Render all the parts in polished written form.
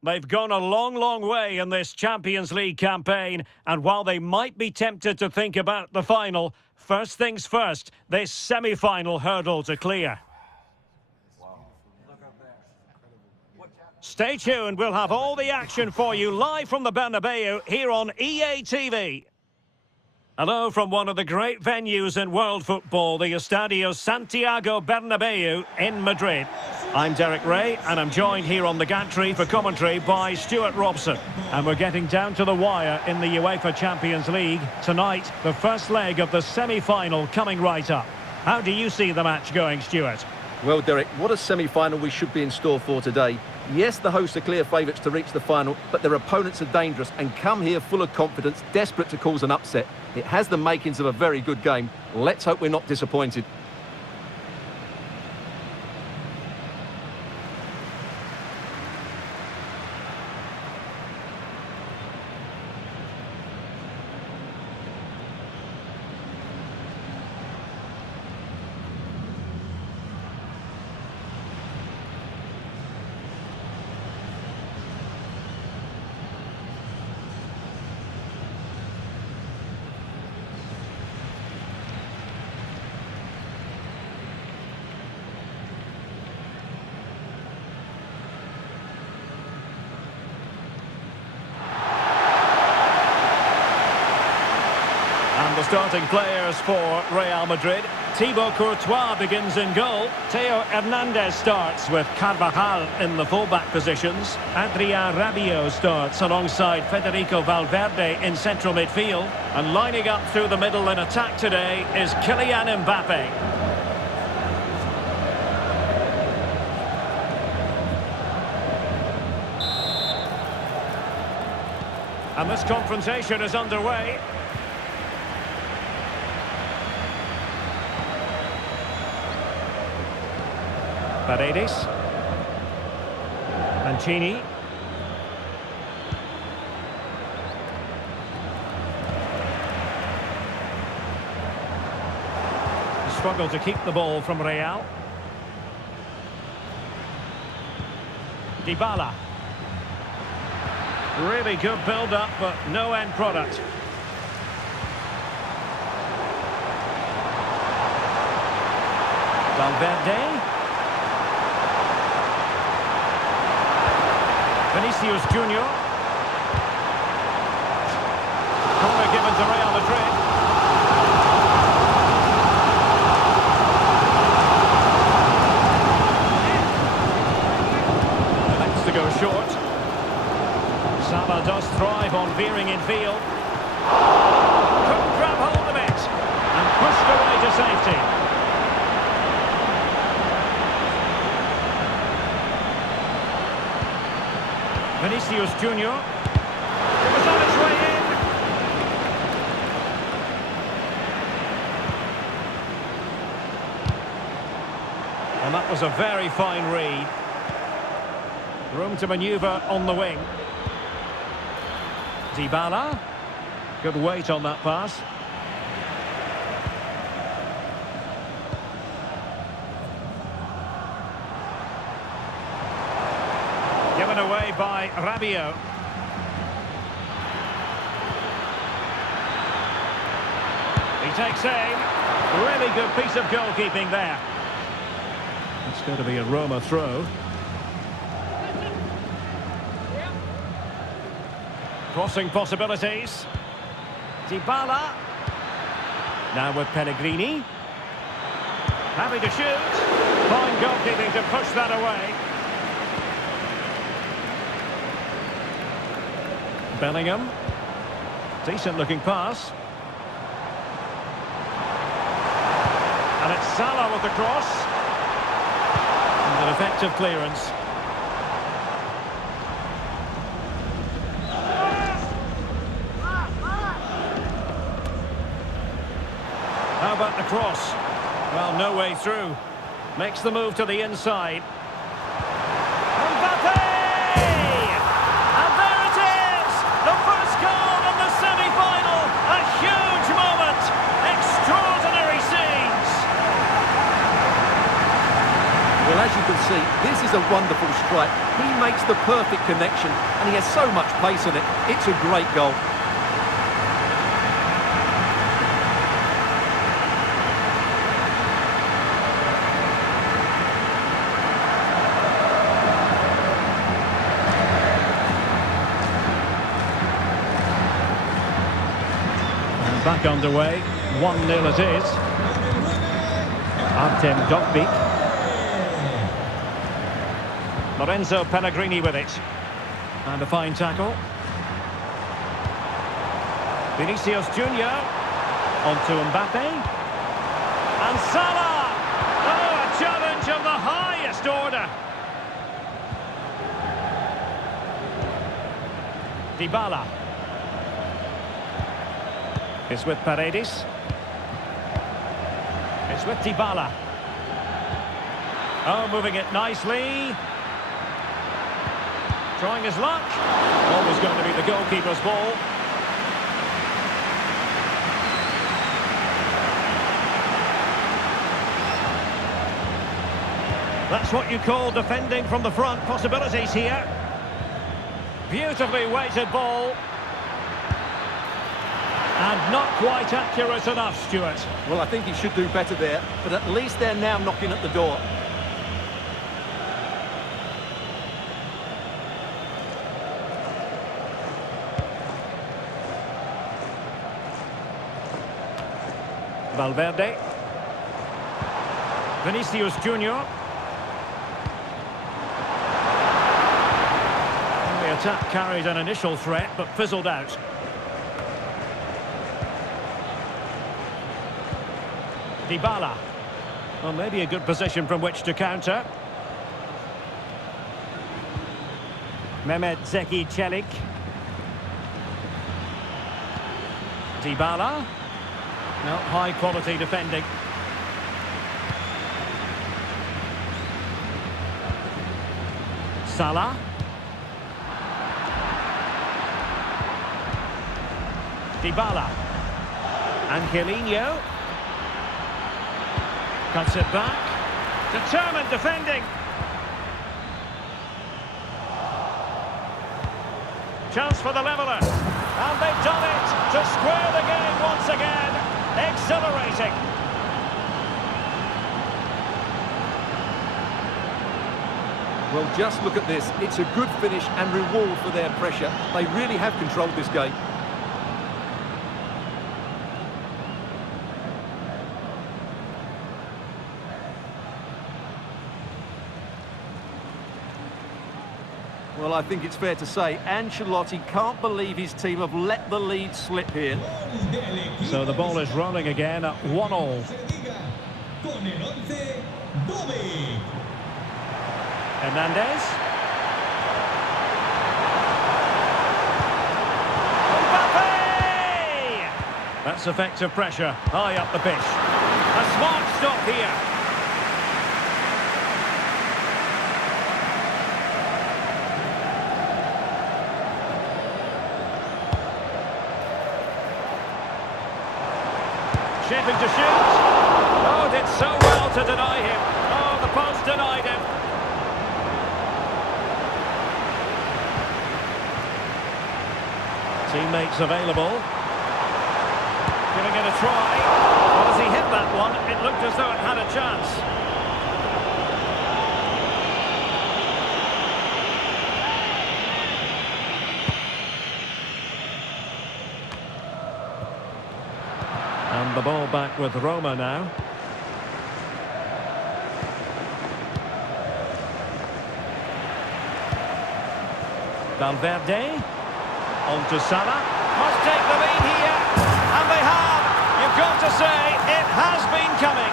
They've gone a long, long way in this Champions League campaign, and while they might be tempted to think about the final, first things first, this semi-final hurdle to clear. Stay tuned, we'll have all the action for you live from the Bernabeu here on EA TV. Hello from one of the great venues in world football, the Estadio Santiago Bernabeu in Madrid. I'm Derek Ray, and I'm joined here on the gantry for commentary by Stuart Robson. And we're getting down to the wire in the UEFA Champions League. Tonight, the first leg of the semi-final coming right up. How do you see the match going, Stuart? Well, Derek, what a semi-final we should be in store for today. Yes, the hosts are clear favourites to reach the final, but their opponents are dangerous and come here full of confidence, desperate to cause an upset. It has the makings of a very good game. Let's hope we're not disappointed. The starting players for Real Madrid. Thibaut Courtois begins in goal. Theo Hernandez starts with Carvajal in the fullback positions. Adrien Rabiot starts alongside Federico Valverde in central midfield. And lining up through the middle in attack today is Kylian Mbappe. And this confrontation is underway. Paredes. Mancini. Struggle to keep the ball from Real. Dybala. Really good build-up, but no end product. Valverde. Vinicius Junior. Corner given to Real Madrid. Elects to go short. Salah does thrive on veering in field. Couldn't grab hold of it. And pushed away to safety. Vinicius Junior. It was on its way in. And that was a very fine read. Room to manoeuvre on the wing. Dybala. Good weight on that pass. Given away by Rabiot. He takes aim. Really good piece of goalkeeping there. It's going to be a Roma throw. Crossing possibilities. Dybala. Now with Pellegrini. Happy to shoot. Fine goalkeeping to push that away. Bellingham. Decent looking pass. And it's Salah with the cross. And an effective clearance. How about the cross? Well, no way through. Makes the move to the inside. Mbappe! And there it is! The first goal in the semi-final! A huge moment! Extraordinary scenes! Well, as you can see, this is a wonderful strike. He makes the perfect connection, and he has so much pace in it. It's a great goal. Back underway, 1-0 it is. Artem Dovbyk. Lorenzo Pellegrini with it. And a fine tackle. Vinicius Junior. Onto Mbappe. And Salah! Oh, a challenge of the highest order. Dybala. It's with Paredes. It's with Dybala. Oh, moving it nicely. Trying his luck. Always going to be the goalkeeper's ball. That's what you call defending from the front. Possibilities here. Beautifully weighted ball. And not quite accurate enough, Stuart. Well, I think he should do better there, but at least they're now knocking at the door. Valverde. Vinicius Junior. The attack carried an initial threat, but fizzled out. Dybala. Well, maybe a good position from which to counter. Mehmet Zeki Çelik. Dybala. No, high quality defending. Salah. Dybala. Angelino. Cuts it back. Determined defending. Chance for the leveller. And they've done it to square the game once again. Exhilarating. Well, just look at this. It's a good finish and reward for their pressure. They really have controlled this game. Well, I think it's fair to say Ancelotti can't believe his team have let the lead slip here. So the ball is rolling again at 1-1. Hernandez. Mbappe! That's effective pressure, high up the pitch. A smart stop here. Shaping to shoot. Oh, did so well to deny him. Oh, the post denied him. Teammates available. Giving it a try. Well, as he hit that one, it looked as though it had a chance. And the ball back with Roma now. Valverde. On to Salah. Must take the lead here. And they have. You've got to say, it has been coming.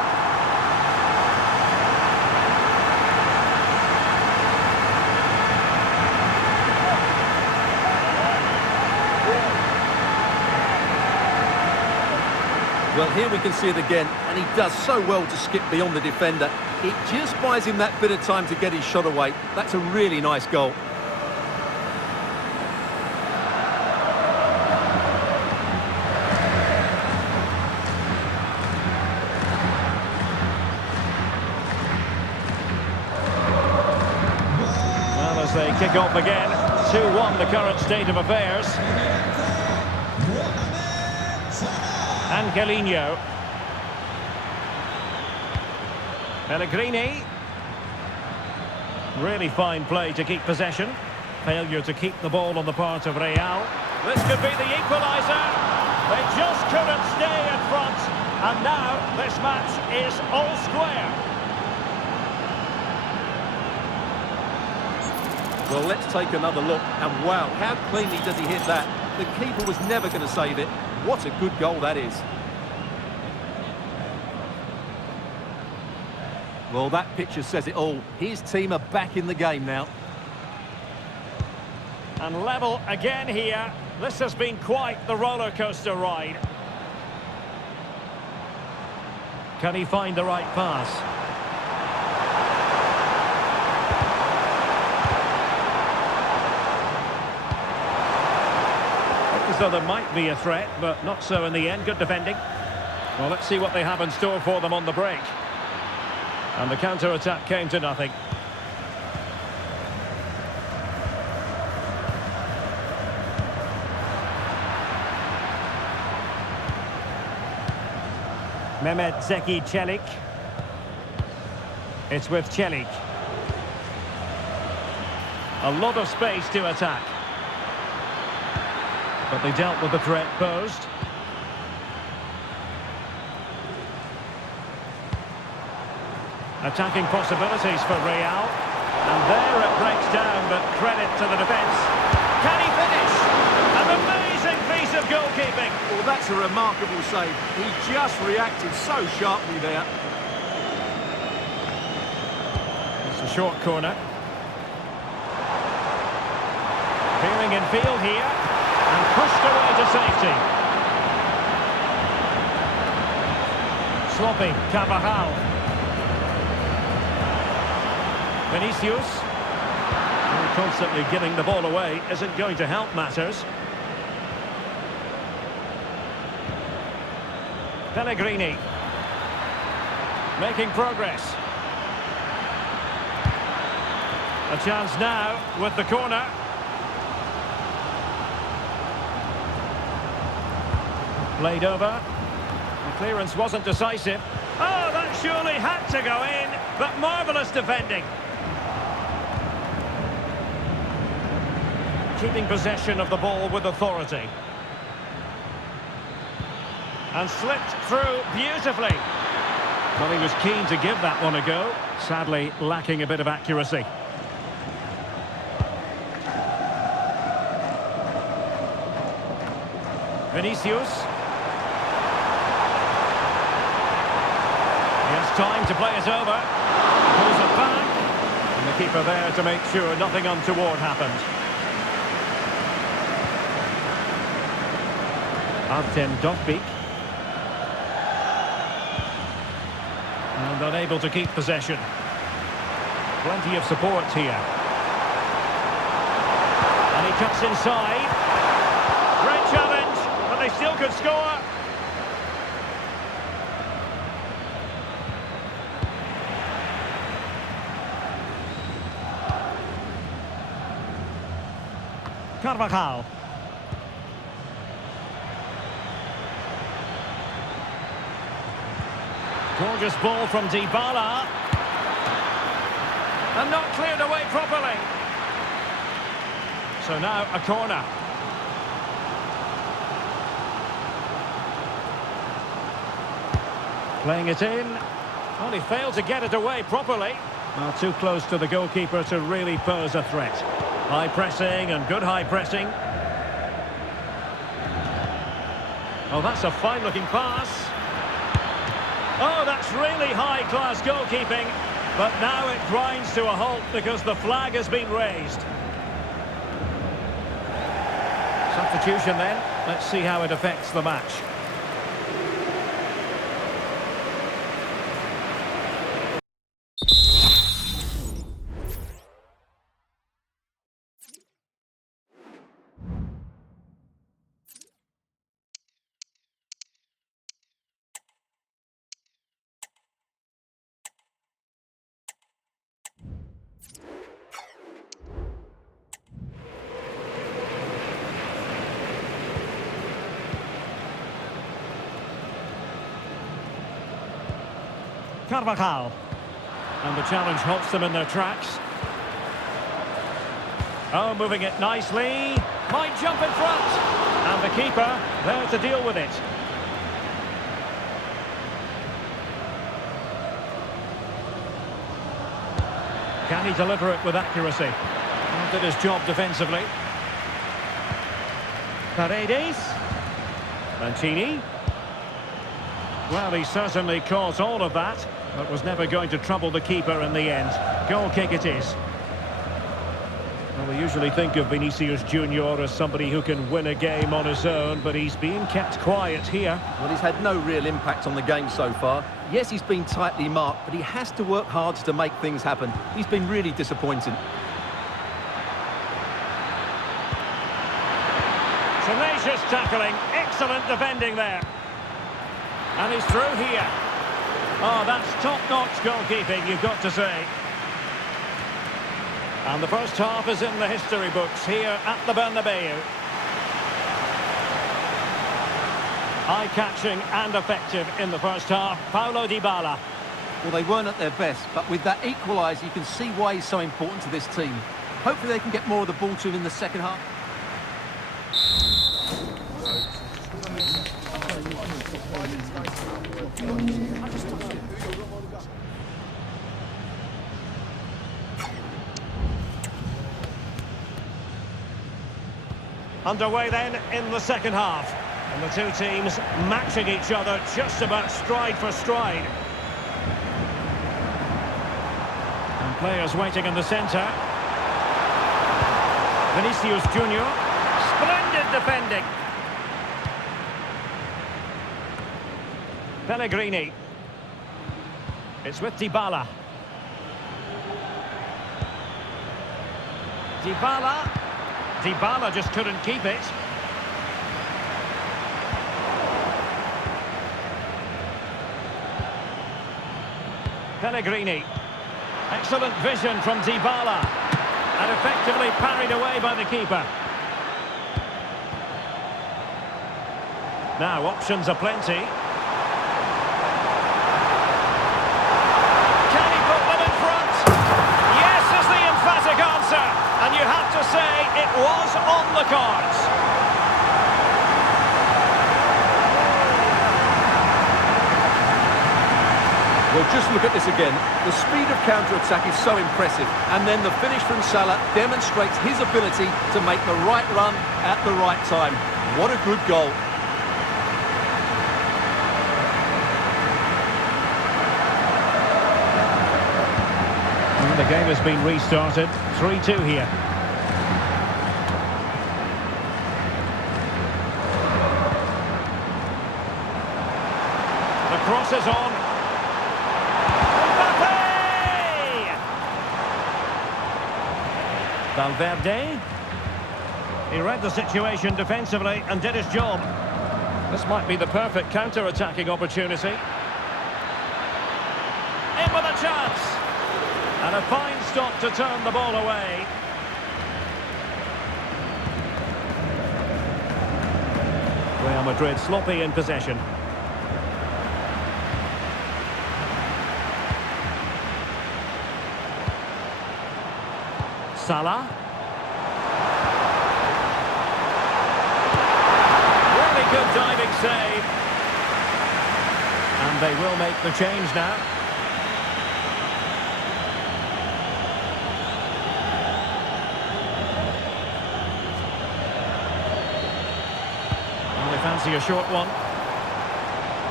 Well, here we can see it again, and he does so well to skip beyond the defender. It just buys him that bit of time to get his shot away. That's a really nice goal. they kick off again. 2-1 the current state of affairs. Angelino. Pellegrini. Really fine play to keep possession. Failure to keep the ball on the part of Real. This could be the equaliser. They just couldn't stay in front. And now this match is all square. Well, let's take another look. And wow, how cleanly does he hit that? The keeper was never going to save it. What a good goal that is. Well, that picture says it all. His team are back in the game now. And level again here. This has been quite the roller coaster ride. Can he find the right pass? As though there might be a threat, but not so in the end. Good defending. Well, let's see what they have in store for them on the break. And the counter-attack came to nothing. Mehmet Zeki Çelik. It's with Çelik. A lot of space to attack. But they dealt with the threat posed. Attacking possibilities for Real. And there it breaks down, but credit to the defence. Can he finish? An amazing piece of goalkeeping. Well, that's a remarkable save. He just reacted so sharply there. It's a short corner. Peering in field here. And pushed away to safety. Sloppy, Carvajal. Vinicius. Constantly giving the ball away isn't going to help matters. Pellegrini. Making progress. A chance now with the corner. Played over. The clearance wasn't decisive. Oh, that surely had to go in, but marvellous defending. Keeping possession of the ball with authority. And slipped through beautifully. Well, he was keen to give that one a go. Sadly, lacking a bit of accuracy. Vinicius. He has time to play it over. Pulls it back. And the keeper there to make sure nothing untoward happened. Artem Dovbik. And unable to keep possession. Plenty of support here. And he cuts inside. Great challenge, but they still could score. Carvajal. Gorgeous ball from Dybala. And not cleared away properly. So now a corner. Playing it in. Well, he failed to get it away properly. Well, too close to the goalkeeper to really pose a threat. High pressing and good high pressing. Oh, that's a fine-looking pass. Oh, that's really high-class goalkeeping. But now it grinds to a halt because the flag has been raised. Substitution then. Let's see how it affects the match. Carvajal. And the challenge halts them in their tracks. Oh, moving it nicely. Might jump in front. And the keeper there to deal with it. Can he deliver it with accuracy? And did his job defensively. Paredes. Mancini. Well, he certainly caused all of that, but was never going to trouble the keeper in the end. Goal kick it is. Well, we usually think of Vinicius Junior as somebody who can win a game on his own, but he's being kept quiet here. Well, he's had no real impact on the game so far. Yes, he's been tightly marked, but he has to work hard to make things happen. He's been really disappointing. Tenacious tackling, excellent defending there. And he's through here. Oh, that's top-notch goalkeeping, you've got to say. And the first half is in the history books here at the Bernabeu. Eye-catching and effective in the first half. Paulo Dybala. Well, they weren't at their best, but with that equaliser, you can see why he's so important to this team. Hopefully they can get more of the ball to him in the second half. Underway then in the second half. And the two teams matching each other just about stride for stride. And players waiting in the centre. Vinicius Junior. Splendid defending. Pellegrini. It's with Dybala. Dybala just couldn't keep it. Pellegrini. Excellent vision from Dybala. And effectively parried away by the keeper. Now, options are plenty. Can he put them in front? Yes is the emphatic answer. And you have to say it was on the cards. Well, just look at this again. The speed of counter-attack is so impressive. And then the finish from Salah demonstrates his ability to make the right run at the right time. What a good goal. And the game has been restarted. 3-2 here. The cross is on. Valverde. He read the situation defensively and did his job. This might be the perfect counter-attacking opportunity. In with a chance. And a fine stop to turn the ball away. Real Madrid sloppy in possession. Salah. Really good diving save. And they will make the change now. And they fancy a short one.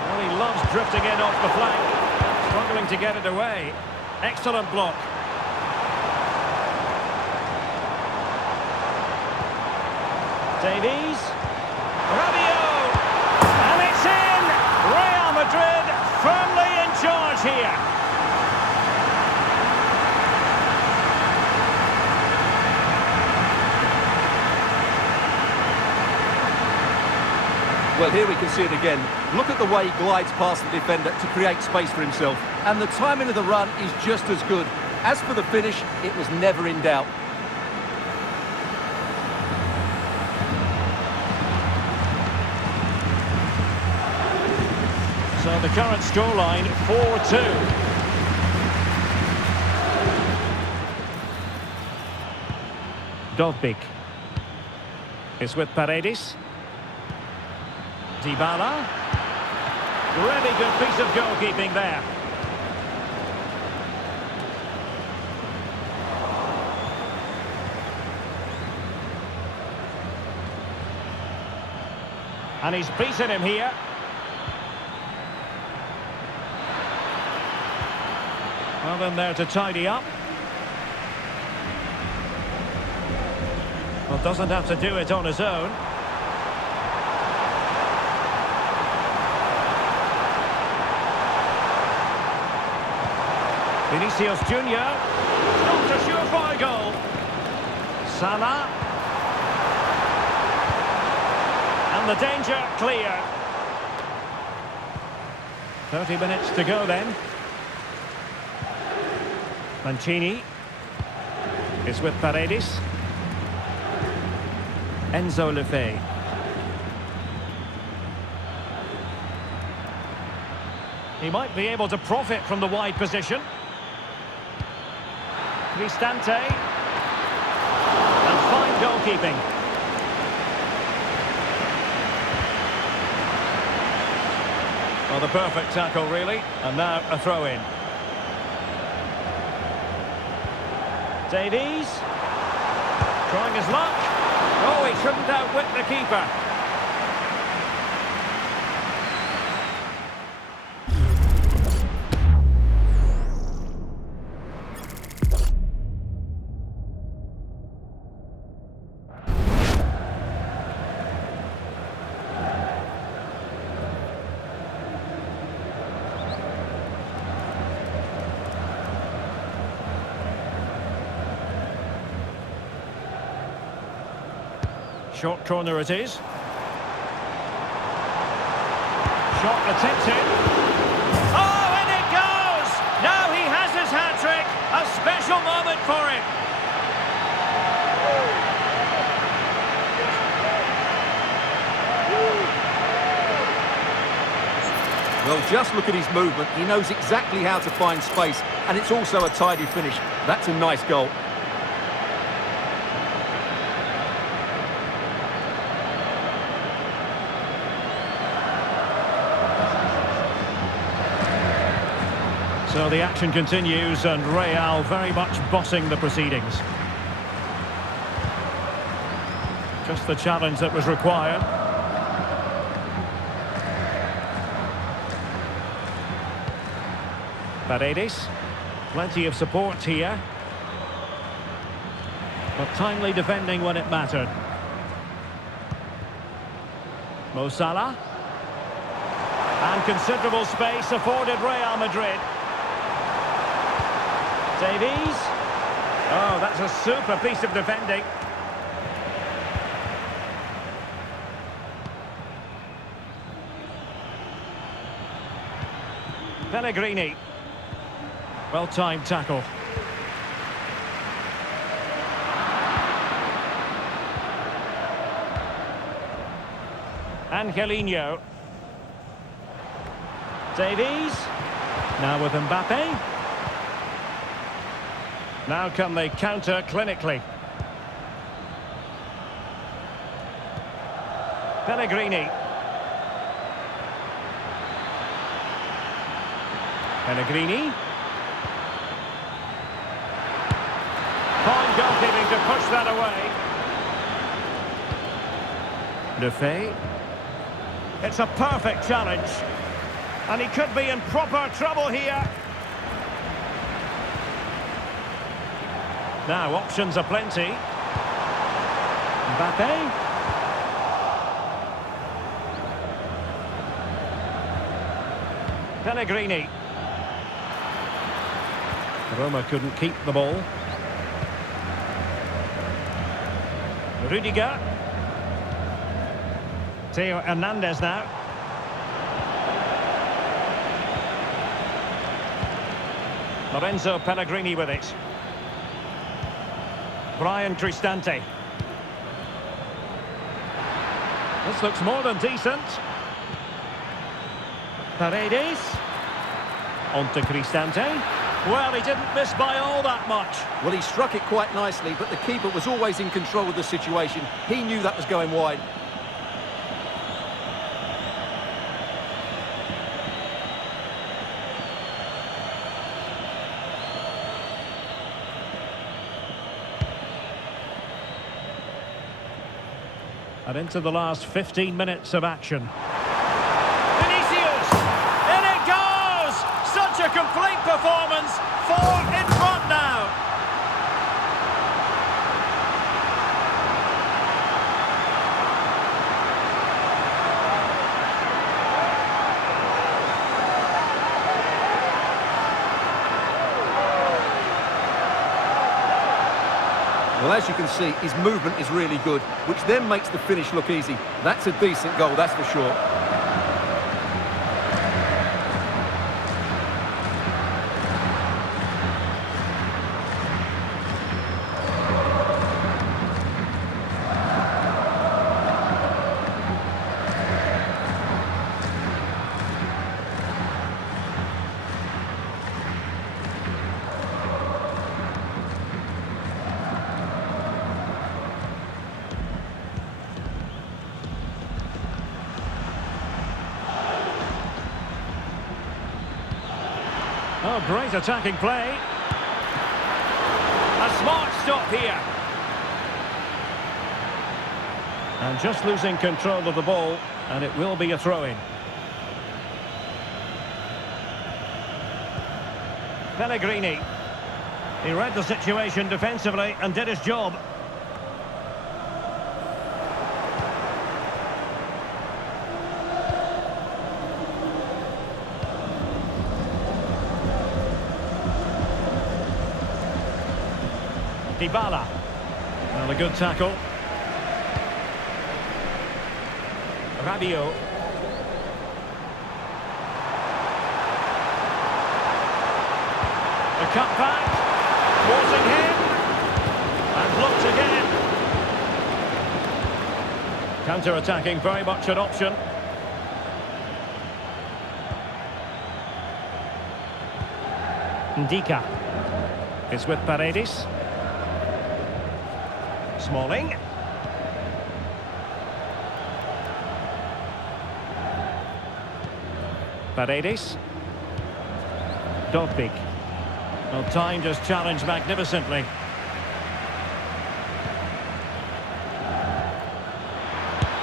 Well, he loves drifting in off the flank. Struggling to get it away. Excellent block. Davies, Rabiot, and it's in! Real Madrid firmly in charge here. Well, here we can see it again. Look at the way he glides past the defender to create space for himself. And the timing of the run is just as good. As for the finish, it was never in doubt. So the current scoreline, 4-2. Dovbik. It's with Paredes. Dybala. Really good piece of goalkeeping there. And he's beaten him here. Well, then there to tidy up. Well, doesn't have to do it on his own. Vinicius Junior. Not a surefire goal. Salah. And the danger clear. 30 minutes to go then. Mancini. It's with Paredes. Enzo Lefebvre. He might be able to profit from the wide position. Cristante. And fine goalkeeping. Well, the perfect tackle, really. And now a throw-in. Davies. Trying his luck. Oh, he couldn't outwit the keeper. Short corner it is. Shot attempted. Oh, and it goes! Now he has his hat-trick. A special moment for him. Well, just look at his movement. He knows exactly how to find space, and it's also a tidy finish. That's a nice goal. So the action continues and Real very much bossing the proceedings. Just the challenge that was required. Paredes, plenty of support here. But timely defending when it mattered. Mo Salah. And considerable space afforded Real Madrid. Davies. Oh, that's a super piece of defending. Pellegrini. Well-timed tackle. Angelino. Davies. Now with Mbappe. Now can they counter clinically? Pellegrini. Pellegrini. Fine goalkeeping to push that away. Lefebvre. It's a perfect challenge. And he could be in proper trouble here. Now, options are plenty. Mbappe. Pellegrini. Roma couldn't keep the ball. Rudiger. Theo Hernandez now. Lorenzo Pellegrini with it. Brian Cristante. This looks more than decent. Paredes. On to Cristante. Well, he didn't miss by all that much. Well, he struck it quite nicely, but the keeper was always in control of the situation. He knew that was going wide. And into the last 15 minutes of action. Vinicius! In it goes! Such a complete performance. 4 in front now. Well, as you can see, his movement is really good, which then makes the finish look easy. That's a decent goal, that's for sure. Oh, great attacking play. A smart stop here. And just losing control of the ball, and it will be a throw-in. Pellegrini. He read the situation defensively and did his job. Dybala. Well, a good tackle. Rabiot. The cut back. Forcing him. And blocked again. Counter-attacking, very much an option. Ndika. It's with Paredes. Smalling. Paredes. Dovbik. Well, timed his challenge magnificently.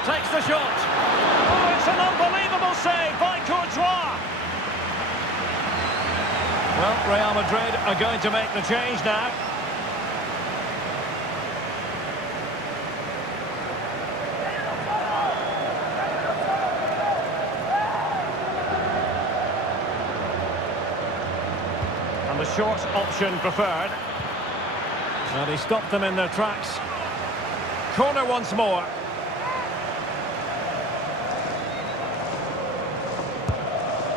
Takes the shot. Oh, it's an unbelievable save by Courtois. Well, Real Madrid are going to make the change now. And the short option preferred. And he stopped them in their tracks. Corner once more.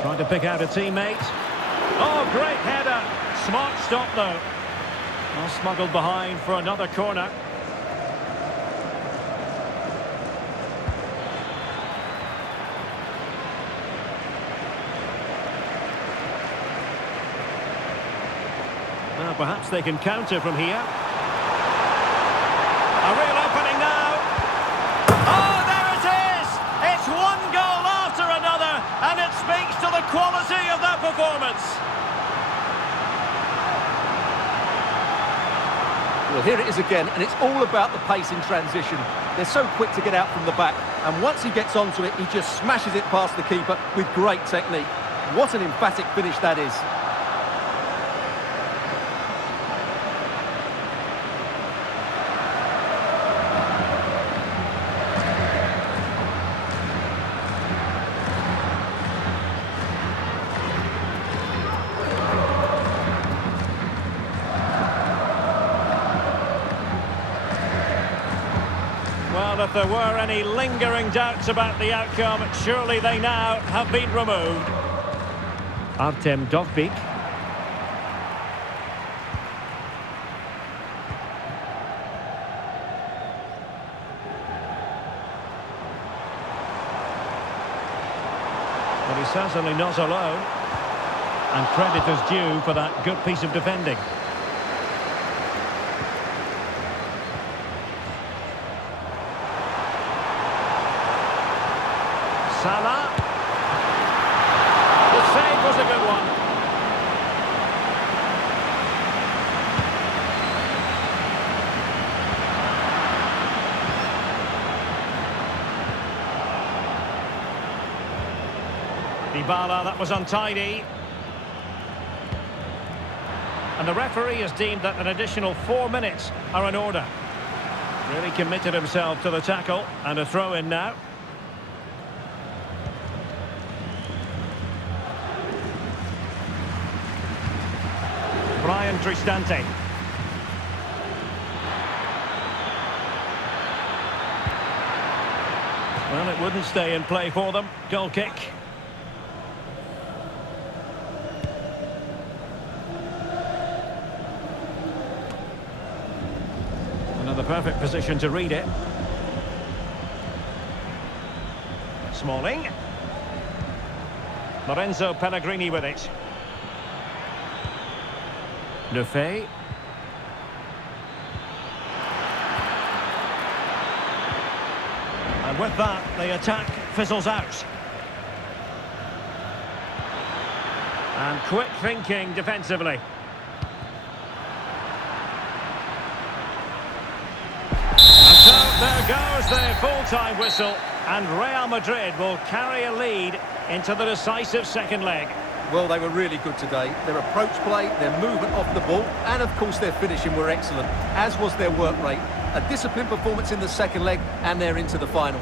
Trying to pick out a teammate. Oh, great header. Smart stop, though. Well, smuggled behind for another corner. Well, perhaps they can counter from here. A real opening now. Oh, there it is! It's one goal after another, and it speaks to the quality of that performance. Well, here it is again, and it's all about the pace in transition. They're so quick to get out from the back, and once he gets onto it, he just smashes it past the keeper with great technique. What an emphatic finish that is. Well, if there were any lingering doubts about the outcome, surely they now have been removed. Artem Dovbik. But he's certainly not alone. And credit is due for that good piece of defending. Salah. The save was a good one. Dybala, that was untidy. And the referee has deemed that an additional 4 minutes are in order. Really committed himself to the tackle, and a throw-in now. Brian Cristante. Well, it wouldn't stay in play for them. Goal kick. Another perfect position to read it. Smalling. Lorenzo Pellegrini with it. Lefebvre. And with that, the attack fizzles out. And quick thinking defensively. And so there goes the full-time whistle, and Real Madrid will carry a lead into the decisive second leg. Well, they were really good today. Their approach play, their movement off the ball, and of course their finishing were excellent, as was their work rate. A disciplined performance in the second leg, and they're into the final.